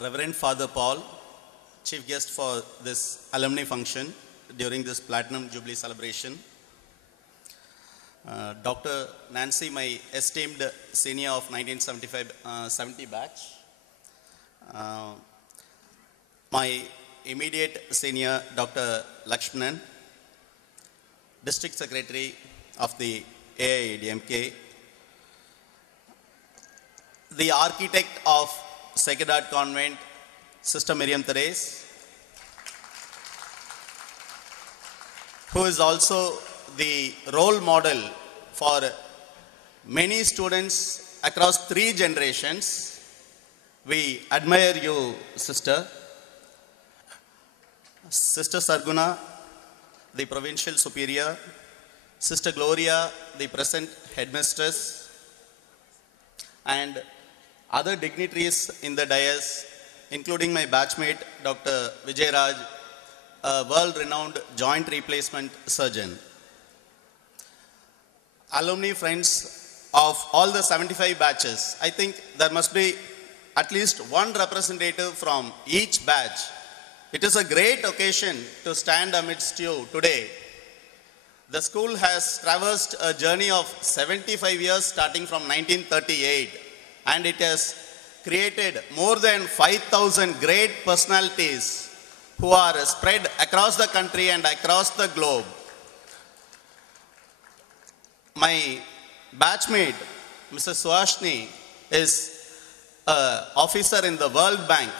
Reverend Father Paul, chief guest for this alumni function during this Platinum Jubilee celebration. Dr. Nancy, my esteemed senior of 1975-70 batch. My immediate senior, Dr. Lakshmanan, District Secretary of the AIADMK, the architect of Sacred Heart Convent, Sister Miriam Therese, who is also the role model for many students across 3 generations. We admire you, Sister. Sister Sarguna, the Provincial Superior, Sister Gloria, the present Headmistress, and other dignitaries in the dais, including my batchmate, Dr. Vijay Raj, a world-renowned joint replacement surgeon. Alumni friends of all the 75 batches, I think there must be at least one representative from each batch. It is a great occasion to stand amidst you today. The school has traversed a journey of 75 years starting from 1938, and it has created more than 5,000 great personalities who are spread across the country and across the globe. My batchmate, Mrs. Suhashni, is an officer in the World Bank.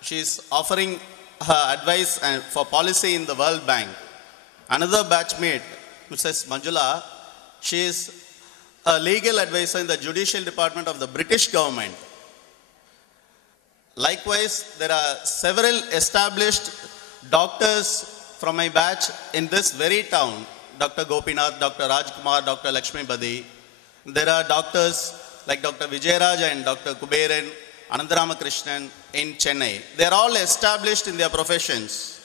She is offering her advice for policy in the World Bank. Another batchmate, Mrs. Manjula, she is a legal advisor in the Judicial Department of the British government. Likewise, there are several established doctors from my batch in this very town. Dr. Gopinath, Dr. Rajkumar, Dr. Lakshmi Badi. There are doctors like Dr. Vijayaraj and Dr. Kuberan, Anandaramakrishnan in Chennai. They are all established in their professions.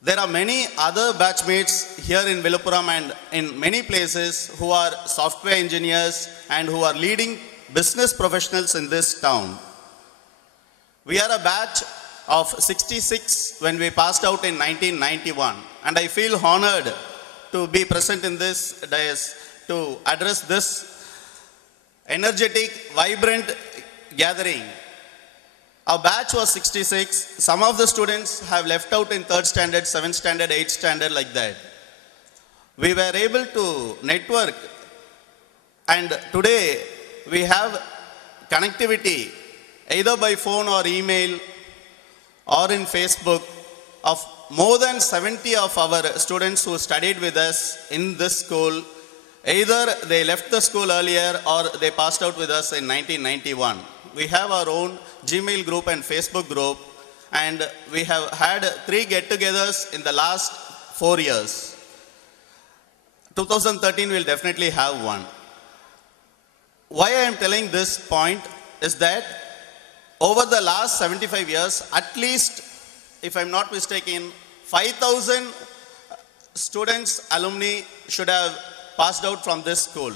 There are many other batchmates here in Villupuram and in many places who are software engineers and who are leading business professionals in this town. We are a batch of 66 when we passed out in 1991, and I feel honored to be present in this dais to address this energetic, vibrant gathering. Our batch was 66. Some of the students have left out in 3rd standard, 7th standard, 8th standard, like that. We were able to network, and today we have connectivity either by phone or email or in Facebook of more than 70 of our students who studied with us in this school. Either they left the school earlier or they passed out with us in 1991. We have our own Gmail group and Facebook group, and we have had 3 get-togethers in the last 4 years. 2013 will definitely have one. Why I am telling this point is that over the last 75 years, at least, if I am not mistaken, 5,000 students, alumni should have passed out from this school.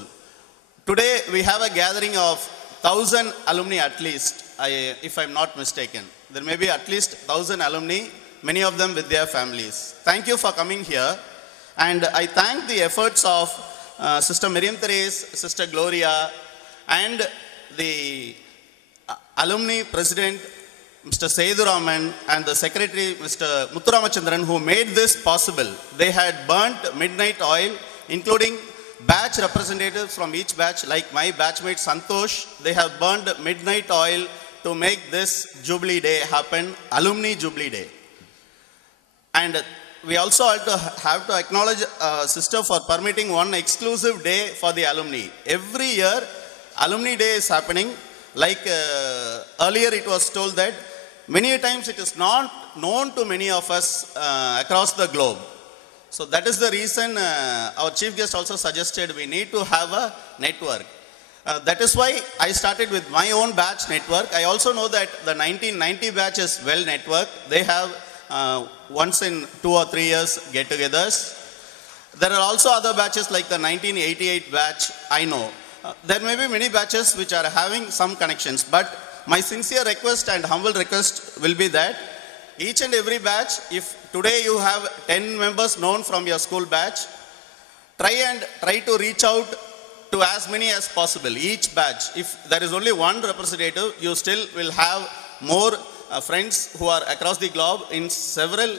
Today, we have a gathering of 1,000 alumni at least, if I'm not mistaken. There may be at least 1,000 alumni, many of them with their families. Thank you for coming here. And I thank the efforts of Sister Miriam Therese, Sister Gloria, and the alumni president, Mr. Seyeduraman, and the secretary, Mr. Muthuramachandran, who made this possible. They had burnt midnight oil, including batch representatives from each batch, like my batchmate Santosh. They have burned midnight oil to make this Jubilee Day happen, Alumni Jubilee Day. And we also have to acknowledge Sister for permitting one exclusive day for the alumni. Every year, Alumni Day is happening. Like earlier it was told that many times it is not known to many of us across the globe. So that is the reason our chief guest also suggested we need to have a network. That is why I started with my own batch network. I also know that the 1990 batch is well networked. They have once in 2 or 3 years get-togethers. There are also other batches like the 1988 batch, I know. There may be many batches which are having some connections, but my sincere request and humble request will be that each and every batch, if today you have 10 members known from your school batch, try to reach out to as many as possible, each batch. If there is only one representative, you still will have more friends who are across the globe in several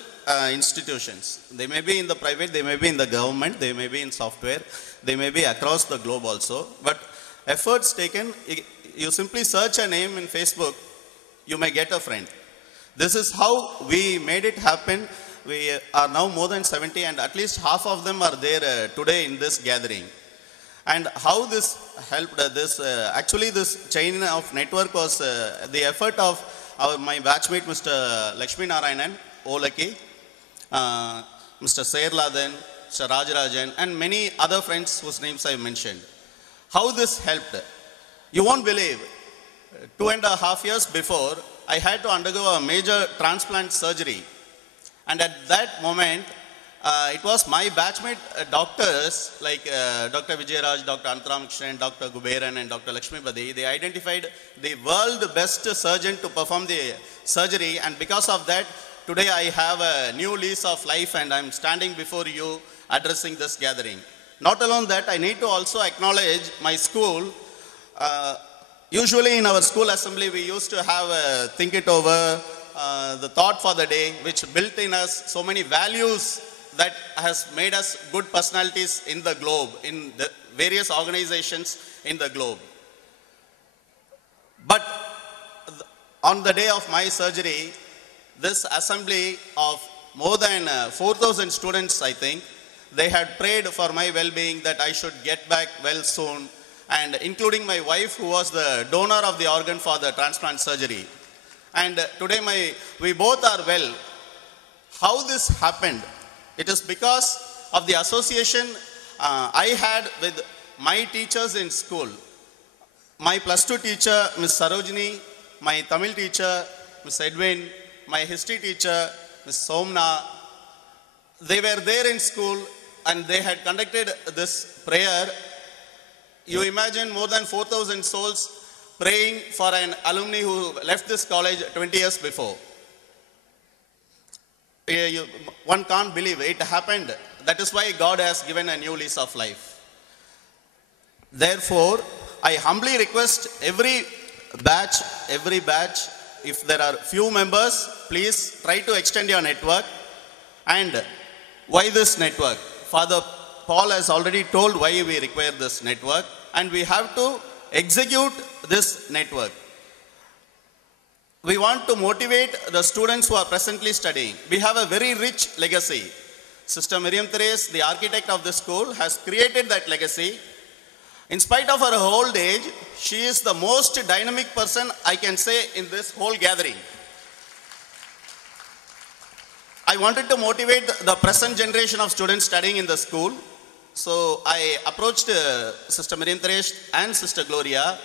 institutions. They may be in the private, they may be in the government, they may be in software, they may be across the globe also. But efforts taken, you simply search a name in Facebook, you may get a friend. This is how we made it happen. We are now more than 70 and at least half of them are there today in this gathering. And how this helped, actually this chain of network was the effort of my batchmate Mr. Lakshmi Narayanan, Olaki, Mr. Serladan, Mr. Rajarajan, and many other friends whose names I mentioned. How this helped? You won't believe, 2.5 years before, I had to undergo a major transplant surgery. And at that moment, it was my batchmate doctors like Dr. Vijayaraj, Dr. Antaramakrishnan, Dr. Guberan and Dr. Lakshmipati. They identified the world best surgeon to perform the surgery, and because of that, today I have a new lease of life and I'm standing before you addressing this gathering. Not alone that, I need to also acknowledge my school. Usually in our school assembly, we used to have a think it over, the thought for the day, which built in us so many values that has made us good personalities in the globe, in the various organizations in the globe. But on the day of my surgery, this assembly of more than 4,000 students, I think, they had prayed for my well-being, that I should get back well soon, and including my wife, who was the donor of the organ for the transplant surgery. And today we both are well. How this happened? It is because of the association I had with my teachers in school. My plus 2 teacher, Ms. Sarojini, my Tamil teacher, Ms. Edwin, my history teacher, Ms. Somna. They were there in school and they had conducted this prayer. You imagine more than 4,000 souls praying for an alumni who left this college 20 years before. One can't believe it happened. That is why God has given a new lease of life. Therefore, I humbly request every batch, if there are few members, please try to extend your network. And why this network? Father Paul has already told why we require this network, and we have to execute this network. We want to motivate the students who are presently studying. We have a very rich legacy. Sister Miriam Therese, the architect of this school, has created that legacy. In spite of her old age, she is the most dynamic person I can say in this whole gathering. I wanted to motivate the present generation of students studying in the school. So I approached Sister Miriam Therese and Sister Gloria.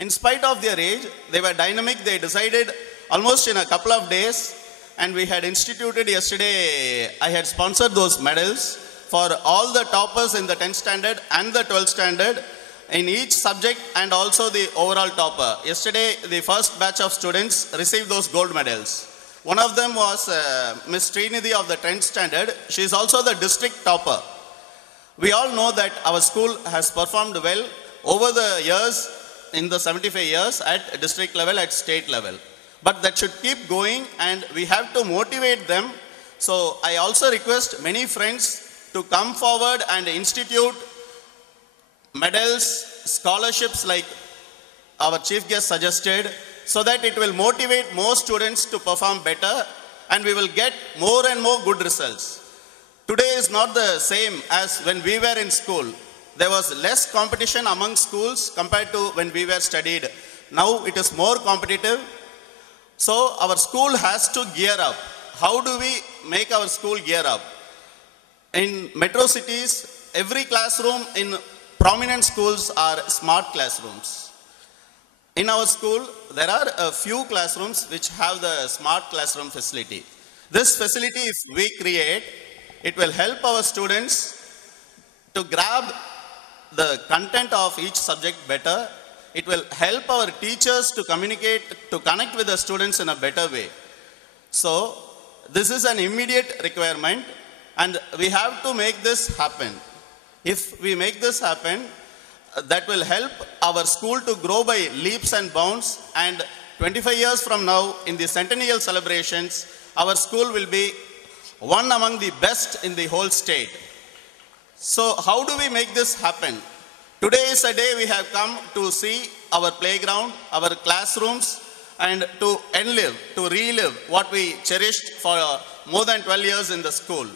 In spite of their age, they were dynamic. They decided almost in a couple of days, and we had instituted yesterday, I had sponsored those medals for all the toppers in the 10th standard and the 12th standard in each subject, and also the overall topper. Yesterday, the first batch of students received those gold medals. One of them was Miss Trinidhi of the 10th standard. She is also the district topper. We all know that our school has performed well over the years, in the 75 years, at district level, at state level. But that should keep going, and we have to motivate them. So I also request many friends to come forward and institute medals, scholarships like our chief guest suggested, so that it will motivate more students to perform better, and we will get more and more good results. Today is not the same as when we were in school. There was less competition among schools compared to when we were studied. Now it is more competitive. So our school has to gear up. How do we make our school gear up? In metro cities, every classroom in prominent schools are smart classrooms. In our school, there are a few classrooms which have the smart classroom facility. This facility, if we create, it will help our students to grab the content of each subject better. it will help our teachers to communicate, to connect with the students in a better way. So, this is an immediate requirement and we have to make this happen. If we make this happen, that will help our school to grow by leaps and bounds, and 25 years from now, in the centennial celebrations, our school will be one among the best in the whole state. So how do we make this happen? Today is a day we have come to see our playground, our classrooms, and to relive what we cherished for more than 12 years in the school.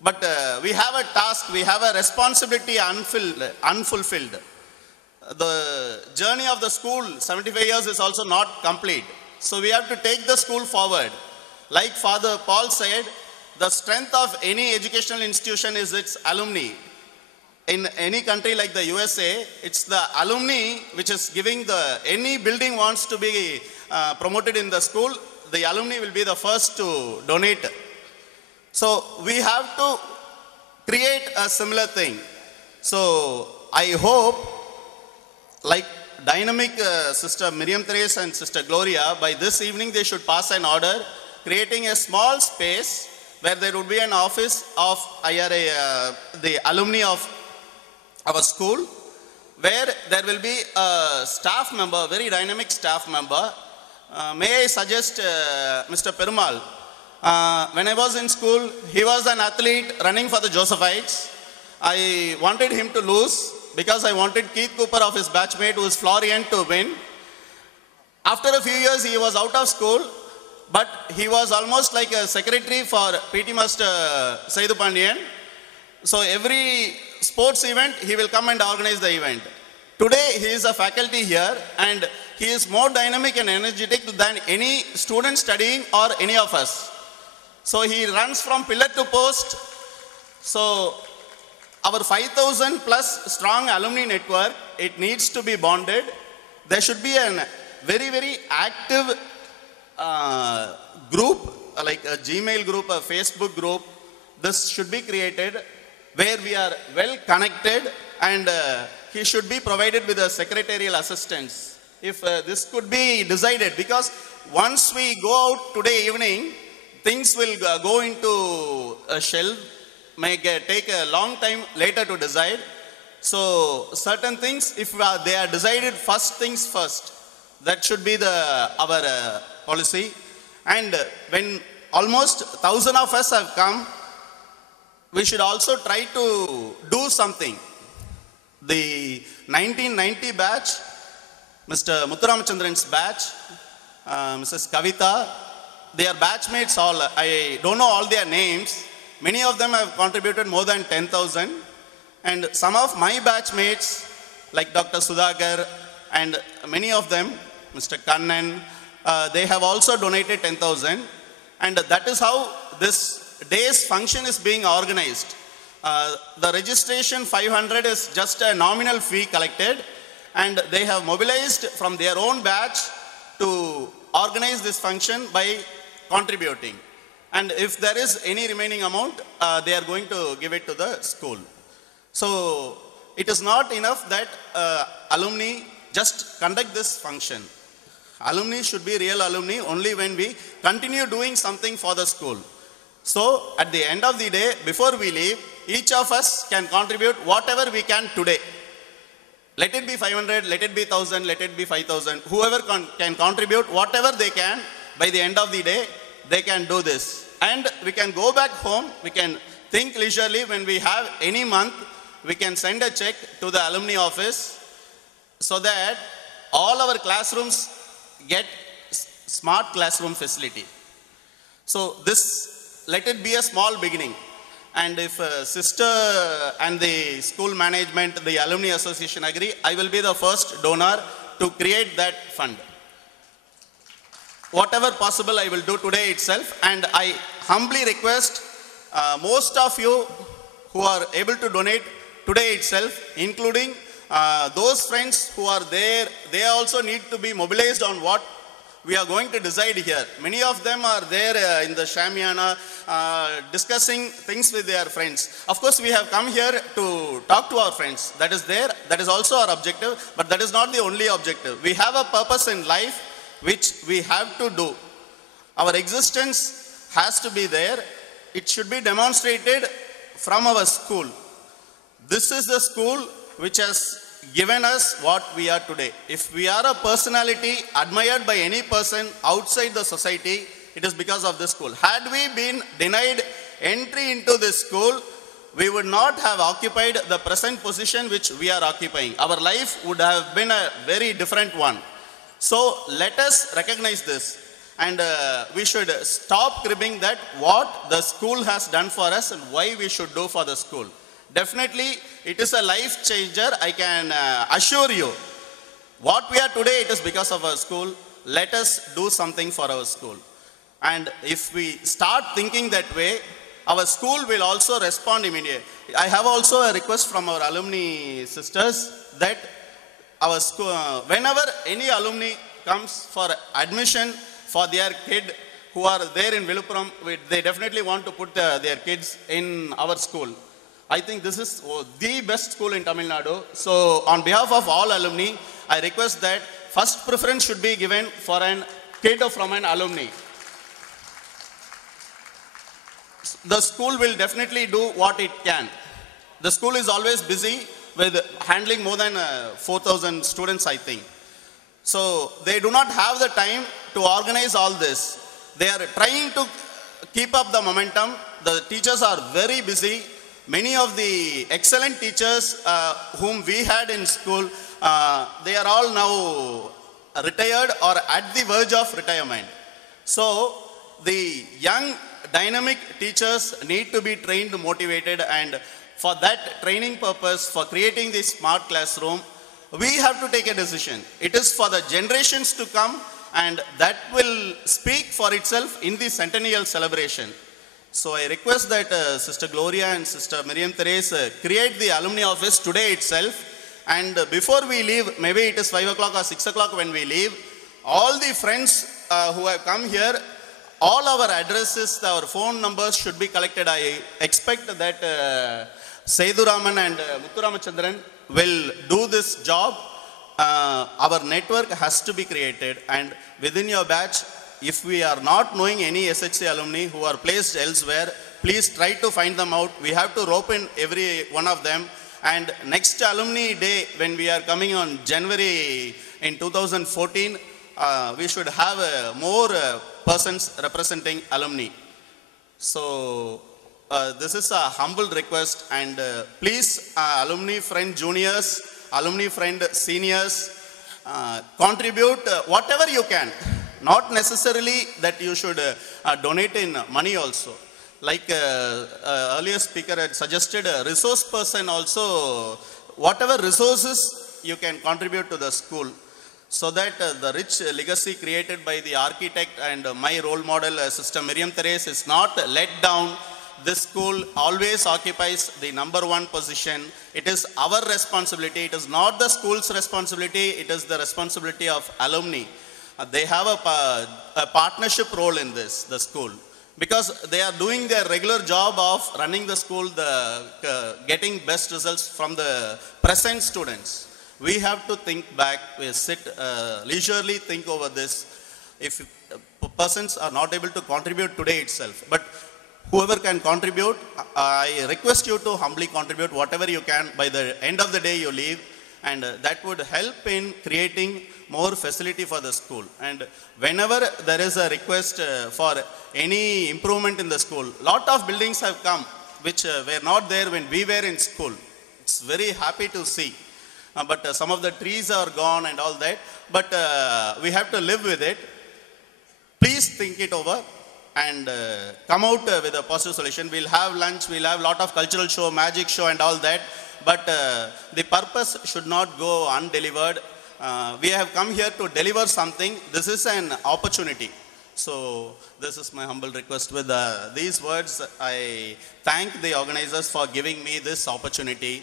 But we have a task, we have a responsibility unfulfilled. The journey of the school, 75 years, is also not complete. So we have to take the school forward. Like Father Paul said, the strength of any educational institution is its alumni. In any country like the USA, it's the alumni which is giving any building wants to be promoted in the school, the alumni will be the first to donate. So we have to create a similar thing. So I hope, like dynamic Sister Miriam Therese and Sister Gloria, by this evening they should pass an order creating a small space where there would be an office of IRA, the alumni of our school, where there will be a staff member, very dynamic staff member. May I suggest Mr. Perumal? When I was in school, he was an athlete running for the Josephites. I wanted him to lose because I wanted Keith Cooper of his batchmate, who is Florian, to win. After a few years, he was out of school, but he was almost like a secretary for PT Master Sacred Heart Convent. So every sports event, he will come and organize the event. Today, he is a faculty here, and he is more dynamic and energetic than any student studying or any of us. So he runs from pillar to post. So our 5,000 plus strong alumni network, it needs to be bonded. There should be a very, very active group, like a Gmail group, a Facebook group. This should be created where we are well connected, and he should be provided with a secretarial assistance. If this could be decided, because once we go out today evening, things will go into a shelf, may take a long time later to decide. So certain things, if they are decided first things first, that should be our policy. And when almost 1,000 of us have come, we should also try to do something. The 1990 batch, Mr. Muthuramachandran's batch, Mrs. Kavita, they are batchmates all. I don't know all their names. Many of them have contributed more than 10,000. And some of my batchmates, like Dr. Sudhakar, and many of them, Mr. Kannan, they have also donated 10,000. And that is how this day's function is being organized. The registration 500 is just a nominal fee collected, and they have mobilized from their own batch to organize this function by contributing. And if there is any remaining amount, they are going to give it to the school. So it is not enough that alumni just conduct this function. Alumni should be real alumni only when we continue doing something for the school. So at the end of the day, before we leave, each of us can contribute whatever we can today. Let it be 500, let it be 1,000, let it be 5,000. Whoever can contribute whatever they can, by the end of the day, they can do this. And we can go back home, we can think leisurely. When we have any month, we can send a check to the alumni office so that all our classrooms get smart classroom facility. So this, let it be a small beginning. And if sister and the school management, the alumni association agree, I will be the first donor to create that fund. Whatever possible I will do today itself, and I humbly request most of you who are able to donate today itself, including those friends who are there, they also need to be mobilized on what we are going to decide here. Many of them are there in the Shamiana discussing things with their friends. Of course, we have come here to talk to our friends. That is there. That is also our objective. But that is not the only objective. We have a purpose in life which we have to do. Our existence has to be there. It should be demonstrated from our school. This is the school which has given us what we are today. If we are a personality admired by any person outside the society, it is because of this school. Had we been denied entry into this school, we would not have occupied the present position which we are occupying. Our life would have been a very different one. So let us recognize this. And we should stop cribbing that what the school has done for us and why we should do for the school. Definitely, it is a life changer, I can assure you. What we are today, it is because of our school. Let us do something for our school. And if we start thinking that way, our school will also respond immediately. I have also a request from our alumni sisters that our school, whenever any alumni comes for admission for their kid who are there in Villupuram, they definitely want to put their kids in our school. I think this is the best school in Tamil Nadu. So on behalf of all alumni, I request that first preference should be given for a kid from an alumni. The school will definitely do what it can. The school is always busy with handling more than 4,000 students, I think. So they do not have the time to organize all this. They are trying to keep up the momentum. The teachers are very busy. Many of the excellent teachers whom we had in school, they are all now retired or at the verge of retirement. So the young dynamic teachers need to be trained, motivated, and for that training purpose, for creating this smart classroom, we have to take a decision. It is for the generations to come, and that will speak for itself in the centennial celebration. So I request that Sister Gloria and Sister Miriam Therese create the alumni office today itself. And before we leave, maybe it is 5 o'clock or 6 o'clock when we leave, all the friends who have come here, all our addresses, our phone numbers should be collected. I expect that Seduraman and Muthuramachandran will do this job. Our network has to be created, and within your batch, if we are not knowing any SHC alumni who are placed elsewhere, please try to find them out. We have to rope in every one of them. And next alumni day, when we are coming on January in 2014, we should have more persons representing alumni. So this is a humble request, and please, alumni friend juniors, alumni friend seniors, contribute whatever you can. Not necessarily that you should donate in money also. Like earlier speaker had suggested, a resource person also, whatever resources you can contribute to the school, so that the rich legacy created by the architect and my role model, Sister Miriam Therese, is not let down. This school always occupies the #1 position. It is our responsibility. It is not the school's responsibility. It is the responsibility of alumni. They have a partnership role in this, the school, because they are doing their regular job of running the school, getting best results from the present students. We have to think back, we sit leisurely, think over this. If persons are not able to contribute today itself, but whoever can contribute, I request you to humbly contribute whatever you can. By the end of the day you leave, and that would help in creating more facility for the school. And whenever there is a request for any improvement in the school, lot of buildings have come which were not there when we were in school. It's very happy to see. But some of the trees are gone and all that. But we have to live with it. Please think it over and come out with a positive solution. We'll have lunch, we'll have a lot of cultural show, magic show and all that. But the purpose should not go undelivered. We have come here to deliver something. This is an opportunity. So this is my humble request. With these words, I thank the organizers for giving me this opportunity.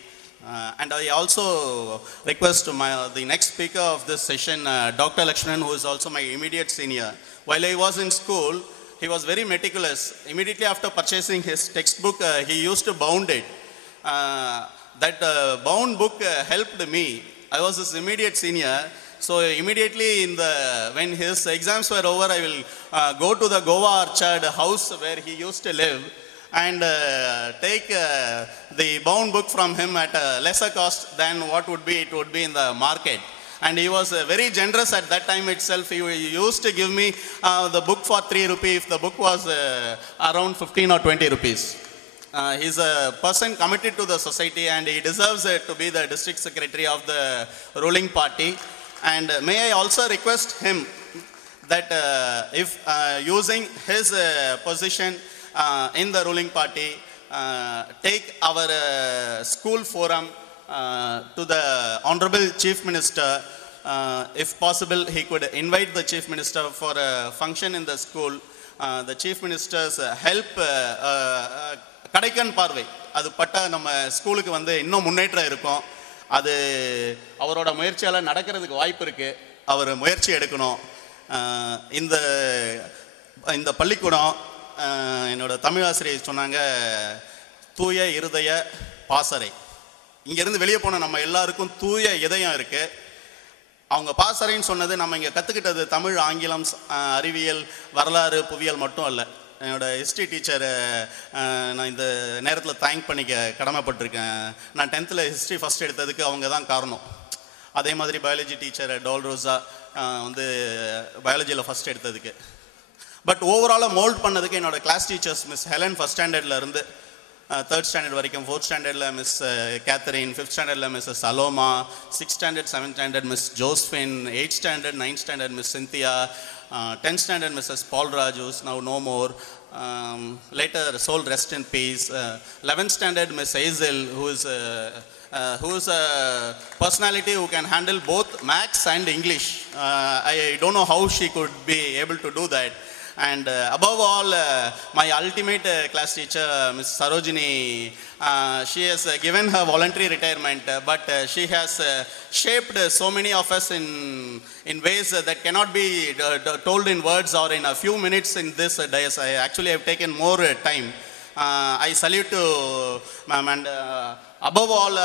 And I also request the next speaker of this session, Dr. Lakshman, who is also my immediate senior. While I was in school, he was very meticulous. Immediately after purchasing his textbook, he used to bound it. That bound book helped me. I was his immediate senior. So immediately when his exams were over, I will go to the Goa Orchard house where he used to live and take the bound book from him at a lesser cost than what it would be in the market. And he was very generous at that time itself. He used to give me the book for 3 rupees if the book was around 15 or 20 rupees. He's a person committed to the society, and he deserves to be the district secretary of the ruling party. And may I also request him that if using his position in the ruling party, take our school forum to the Honorable Chief Minister. If possible, he could invite the Chief Minister for a function in the school. The Chief Minister's help, Kadaikan Parvai, அது பட்ட நம்ம ஸ்கூலுக்கு வந்து இன்னும் முன்னேற்றம் இருக்கும். அது அவரோட முயற்சியால நடக்கிறதுக்கு வாய்ப்பு இருக்கு. அவர் முயற்சி எடுக்கணும். இந்த பள்ளிக்கூடம் என்னோட தமிழ் ஆசிரியர் சொன்னாங்க, தூய இருதய பாசறை. இங்கேருந்து வெளியே போன நம்ம எல்லாருக்கும் தூய இதயம் இருக்கு. அவங்க பாசறைன்னு சொன்னது நம்ம இங்கே கற்றுக்கிட்டது தமிழ், ஆங்கிலம், அறிவியல், வரலாறு, புவியியல் மட்டும் இல்லை. என்னோட ஹிஸ்ட்ரி டீச்சரை நான் இந்த நேரத்தில் தேங்க் பண்ணிக்க கடமைப்பட்டிருக்கேன். நான் 10th ஹிஸ்ட்ரி ஃபஸ்ட் எடுத்ததுக்கு அவங்க தான் காரணம். அதே மாதிரி பயாலஜி டீச்சர் டோல் ரோஸா வந்து பயாலஜியில் ஃபஸ்ட் எடுத்ததுக்கு. பட் ஓவராலாக மோல்ட் பண்ணதுக்கு என்னோட class teachers miss Helen first ஸ்டாண்டர்டில் இருந்து 3rd ஸ்டாண்டர்ட் வரைக்கும், 4th ஸ்டாண்டர்டில் மிஸ் கேத்தரின், 5th ஸ்டாண்டர்டில் Mrs Aloma, 6th standard 7th standard Miss Josephine, 8th standard 9th standard Miss Cynthia, 10th standard Mrs. Paul Raj, who is now no more. Later, soul rest in peace. 11th standard Miss Hazel, who is a personality who can handle both Maths and English. I don't know how she could be able to do that. And above all, my ultimate class teacher, Ms. Sarojini, she has given her voluntary retirement, but she has shaped so many of us in ways that cannot be told in words or in a few minutes in this dais. I actually have taken more time. I salute to ma'am, and above all,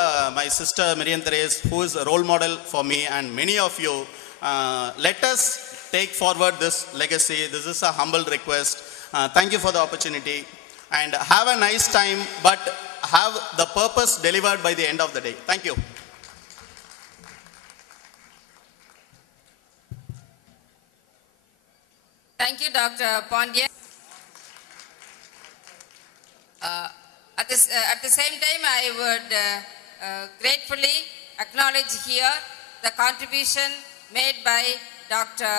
my sister Miriam Therese, who is a role model for me and many of you. Let us take forward this legacy. This is a humble request. Thank you for the opportunity, and have a nice time, but have the purpose delivered by the end of the day. Thank you. Thank you, Dr. Pandian. At the same time, I would gratefully acknowledge here the contribution made by Dr.